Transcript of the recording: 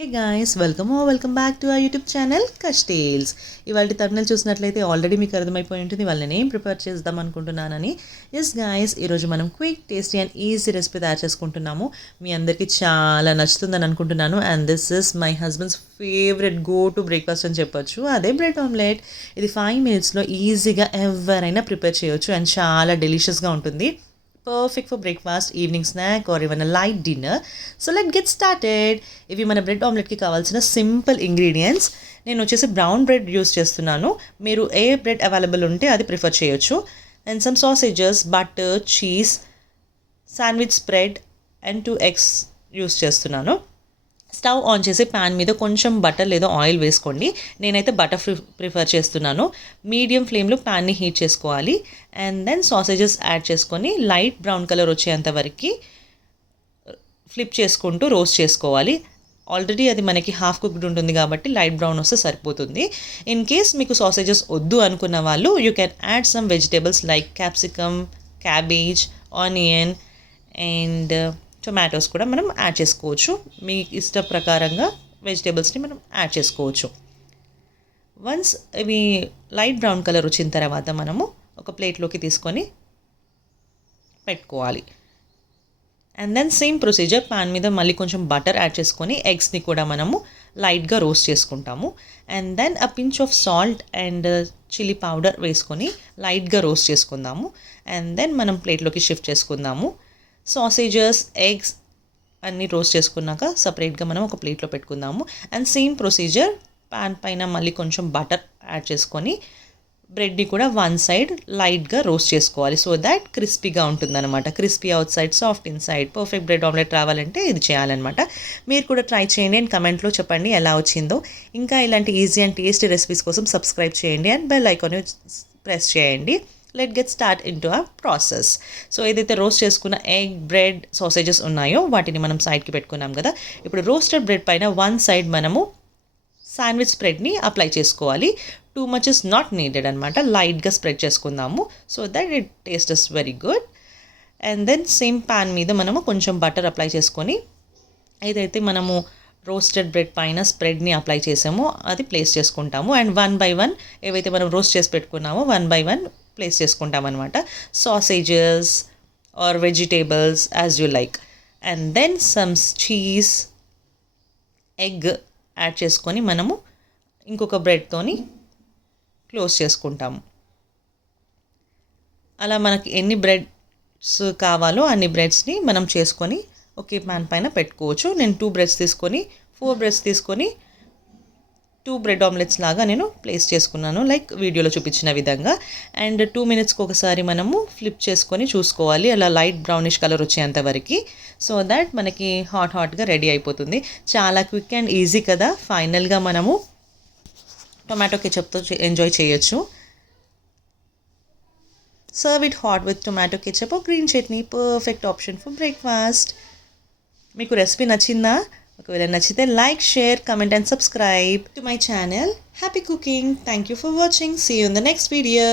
Hey guys welcome back to our YouTube channel కష్ టేల్స్. ఇవాళ తమిళ చూసినట్లయితే ఆల్రెడీ మీకు అర్థమైపోయి ఉంటుంది వాళ్ళని ఏం ప్రిపేర్ చేద్దాం అనుకుంటున్నానని. ఎస్ గాయ్స్, ఈరోజు మనం quick tasty and easy recipe తయారు చేసుకుంటున్నాము. మీ అందరికీ చాలా నచ్చుతుందని అనుకుంటున్నాను. And this is my husband's favourite go to breakfast అని చెప్పొచ్చు. అదే బ్రెడ్ ఆమ్లెట్. ఇది 5 minutesలో ఈజీగా ఎవరైనా ప్రిపేర్ చేయొచ్చు అండ్ చాలా డెలిషియస్గా ఉంటుంది. Perfect for breakfast, evening snack or even a light dinner. So let's get started. ఇవి మన బ్రెడ్ ఆమ్లెట్కి కావాల్సిన సింపుల్ ఇంగ్రీడియంట్స్. నేను వచ్చేసి బ్రౌన్ బ్రెడ్ యూస్ చేస్తున్నాను. మీరు ఏ బ్రెడ్ అవైలబుల్ ఉంటే అది ప్రిఫర్ చేయొచ్చు. And some sausages, butter, cheese, sandwich spread and 2 eggs use చేస్తున్నాను. స్టవ్ ఆన్ చేసి ప్యాన్ మీద కొంచెం బటర్ లేదా ఆయిల్ వేసుకోండి. నేనైతే బటర్ ప్రిఫర్ చేస్తున్నాను. మీడియం ఫ్లేమ్లో ప్యాన్ని హీట్ చేసుకోవాలి. అండ్ దెన్ సాసేజెస్ యాడ్ చేసుకొని లైట్ బ్రౌన్ కలర్ వచ్చేంత వరకు ఫ్లిప్ చేసుకుంటూ రోస్ట్ చేసుకోవాలి. ఆల్రెడీ అది మనకి హాఫ్ కుక్డ్ ఉంటుంది కాబట్టి లైట్ బ్రౌన్ వస్తే సరిపోతుంది. ఇన్ కేస్ మీకు సాసేజెస్ వద్దు అనుకున్న వాళ్ళు you can add some vegetables like capsicum, cabbage, onion and tomatoes కూడా మనం యాడ్ చేసుకోవచ్చు. మీ ఇష్ట ప్రకారంగా వెజిటేబుల్స్ని మనం యాడ్ చేసుకోవచ్చు. వన్స్ ఇవి లైట్ బ్రౌన్ కలర్ వచ్చిన తర్వాత మనము ఒక ప్లేట్లోకి తీసుకొని పెట్టుకోవాలి. And then same procedure pan మీద మళ్ళీ కొంచెం బటర్ యాడ్ చేసుకొని ఎగ్స్ని కూడా మనము లైట్గా రోస్ట్ చేసుకుంటాము. And then a pinch of salt and chilli powder వేసుకొని లైట్గా రోస్ట్ చేసుకుందాము. అండ్ దెన్ మనం ప్లేట్లోకి షిఫ్ట్ చేసుకుందాము. సాసేజెస్, ఎగ్స్ అన్నీ రోస్ట్ చేసుకున్నాక సపరేట్గా మనం ఒక ప్లేట్లో పెట్టుకుందాము. అండ్ సేమ్ ప్రొసీజర్ ప్యాన్ పైన మళ్ళీ కొంచెం బటర్ యాడ్ చేసుకొని బ్రెడ్ని కూడా వన్ సైడ్ లైట్గా రోస్ట్ చేసుకోవాలి. సో దాట్ క్రిస్పీగా ఉంటుందన్నమాట. Crispy out side, soft in side. Perfect bread omelette రావాలంటే ఇది చేయాలన్నమాట. మీరు కూడా ట్రై చేయండి అండ్ కమెంట్లో చెప్పండి ఎలా వచ్చిందో. ఇంకా ఇలాంటి ఈజీ అండ్ టేస్టీ రెసిపీస్ కోసం సబ్స్క్రైబ్ చేయండి అండ్ బెల్ ఐకాన్ ప్రెస్ చేయండి. Let get start into a process. So ఏదైతే రోస్ట్ చేసుకున్న ఎగ్, బ్రెడ్, సాసేజెస్ ఉన్నాయో వాటిని మనం సైడ్కి పెట్టుకున్నాం కదా. ఇప్పుడు రోస్టెడ్ బ్రెడ్ పైన వన్ సైడ్ మనము శాండ్విచ్ స్ప్రెడ్ని అప్లై చేసుకోవాలి. Too much is not needed అనమాట. లైట్గా స్ప్రెడ్ చేసుకుందాము so that it taste is very good. And then same pan మీద మనము కొంచెం బటర్ అప్లై చేసుకొని ఏదైతే మనము రోస్టెడ్ బ్రెడ్ పైన స్ప్రెడ్ని అప్లై చేసామో అది ప్లేస్ చేసుకుంటాము. అండ్ 1 by 1 ఏవైతే మనం రోస్ట్ చేసి పెట్టుకున్నామో 1 by 1 ప్లేస్ చేసుకుంటాం అనమాట. Sausages or vegetables as you like. And then some cheese, egg add చేసుకొని మనము ఇంకొక బ్రెడ్తోని క్లోజ్ చేసుకుంటాము. అలా మనకి ఎన్ని బ్రెడ్స్ కావాలో అన్ని బ్రెడ్స్ని మనం చేసుకొని ఒకే ప్యాన్ పైన పెట్టుకోవచ్చు. నేను 2 బ్రెడ్స్ తీసుకొని 4 బ్రెడ్స్ తీసుకొని 2 బ్రెడ్ ఆమ్లెట్స్ లాగా నేను ప్లేస్ చేసుకున్నాను లైక్ వీడియోలో చూపించిన విధంగా. అండ్ 2 minutesకి ఒకసారి మనము ఫ్లిప్ చేసుకొని చూసుకోవాలి అలా లైట్ బ్రౌనిష్ కలర్ వచ్చేంత వరకు. సో దాట్ మనకి హాట్గా రెడీ అయిపోతుంది. చాలా క్విక్ అండ్ ఈజీ కదా. ఫైనల్గా మనము టొమాటో కెచప్తో ఎంజాయ్ చేయొచ్చు. Serve it hot with tomato ketchup or green chutney. Perfect option for breakfast. మీకు రెసిపీ నచ్చిందా? ఒకవేళ నచ్చితే like, share, comment and subscribe to my channel. Happy cooking. Thank you for watching. See you in the next video.